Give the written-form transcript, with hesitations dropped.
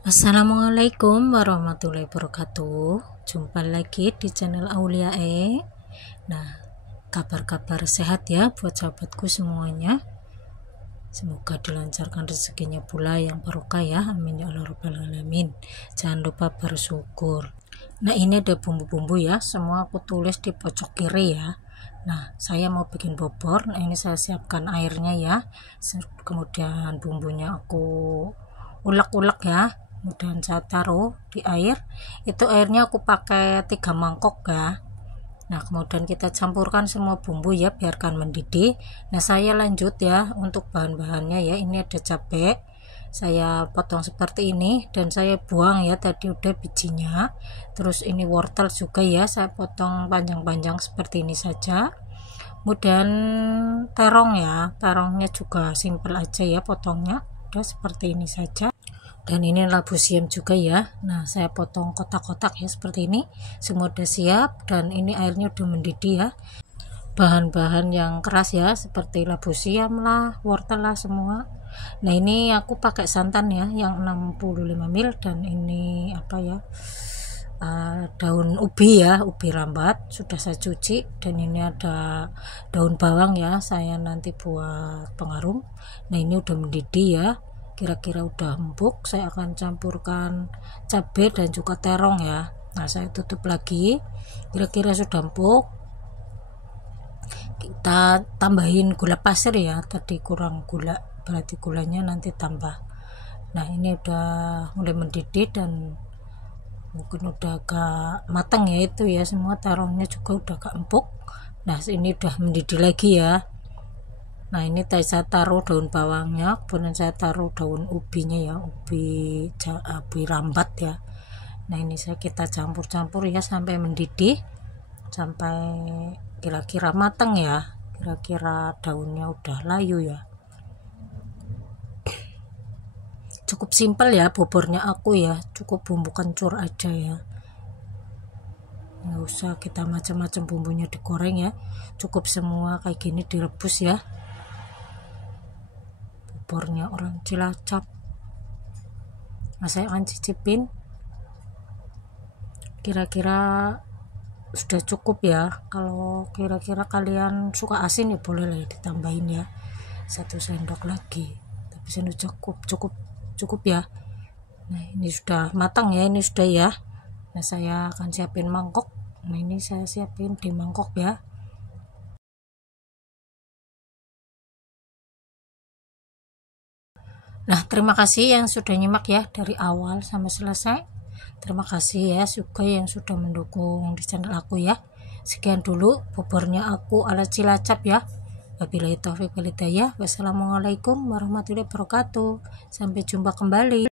Assalamualaikum warahmatullahi wabarakatuh. Jumpa lagi di channel Aulia E. Nah, kabar-kabar sehat ya buat sahabatku semuanya. Semoga dilancarkan rezekinya pula yang barokah ya. Amin ya Allah rabbal alamin. Jangan lupa bersyukur. Nah, ini ada bumbu-bumbu ya. Semua aku tulis di pojok kiri ya. Nah, saya mau bikin bobor. Nah, ini saya siapkan airnya ya. Kemudian bumbunya aku ulek-ulek ya. Kemudian saya taruh di air. Itu airnya aku pakai 3 mangkok ya. Nah, kemudian kita campurkan semua bumbu ya, biarkan mendidih. Nah, saya lanjut ya untuk bahan-bahannya ya. Ini ada cabai, saya potong seperti ini dan saya buang ya, tadi udah bijinya. Terus ini wortel juga ya, saya potong panjang-panjang seperti ini saja. Kemudian terong ya, terongnya juga simple aja ya potongnya, udah seperti ini saja. Dan ini labu siam juga ya. Nah, saya potong kotak-kotak ya seperti ini. Semua udah siap dan ini airnya udah mendidih ya. Bahan-bahan yang keras ya, seperti labu siam lah, wortel lah semua. Nah, ini aku pakai santan ya yang 65 ml dan ini apa ya? Daun ubi ya, ubi rambat sudah saya cuci, dan ini ada daun bawang ya, saya nanti buat pengarum. Nah, ini udah mendidih ya, kira-kira udah empuk. Saya akan campurkan cabai dan juga terong ya. Nah, saya tutup lagi, kira-kira sudah empuk. Kita tambahin gula pasir ya, tadi kurang gula, berarti gulanya nanti tambah. Nah, ini udah mulai mendidih dan mungkin udah agak matang ya, itu ya, semua terongnya juga udah agak empuk. Nah, ini udah mendidih lagi ya. Nah, ini saya taruh daun bawangnya, kemudian saya taruh daun ubinya ya, ubi rambat ya. Nah, ini kita campur-campur ya sampai mendidih, sampai kira-kira matang ya, kira-kira daunnya udah layu ya. Cukup simpel ya bobornya aku ya, cukup bumbu kencur aja ya, nggak usah kita macam-macam bumbunya digoreng ya, cukup semua kayak gini direbus ya. Bobornya orang Cilacap. Nah, saya akan cicipin, kira-kira sudah cukup ya. Kalau kira-kira kalian suka asin ya boleh lah ya ditambahin ya 1 sendok lagi, tapi saya cukup ya. Nah, ini sudah matang ya, ini sudah ya. Nah, saya akan siapin mangkok. Nah, ini saya siapin di mangkok ya. Nah, terima kasih yang sudah nyimak ya dari awal sampai selesai. Terima kasih ya juga yang sudah mendukung di channel aku ya. Sekian dulu bobornya aku ala Cilacap ya. Wabillahi taufiq wal hidayah. Wassalamualaikum warahmatullahi wabarakatuh. Sampai jumpa kembali.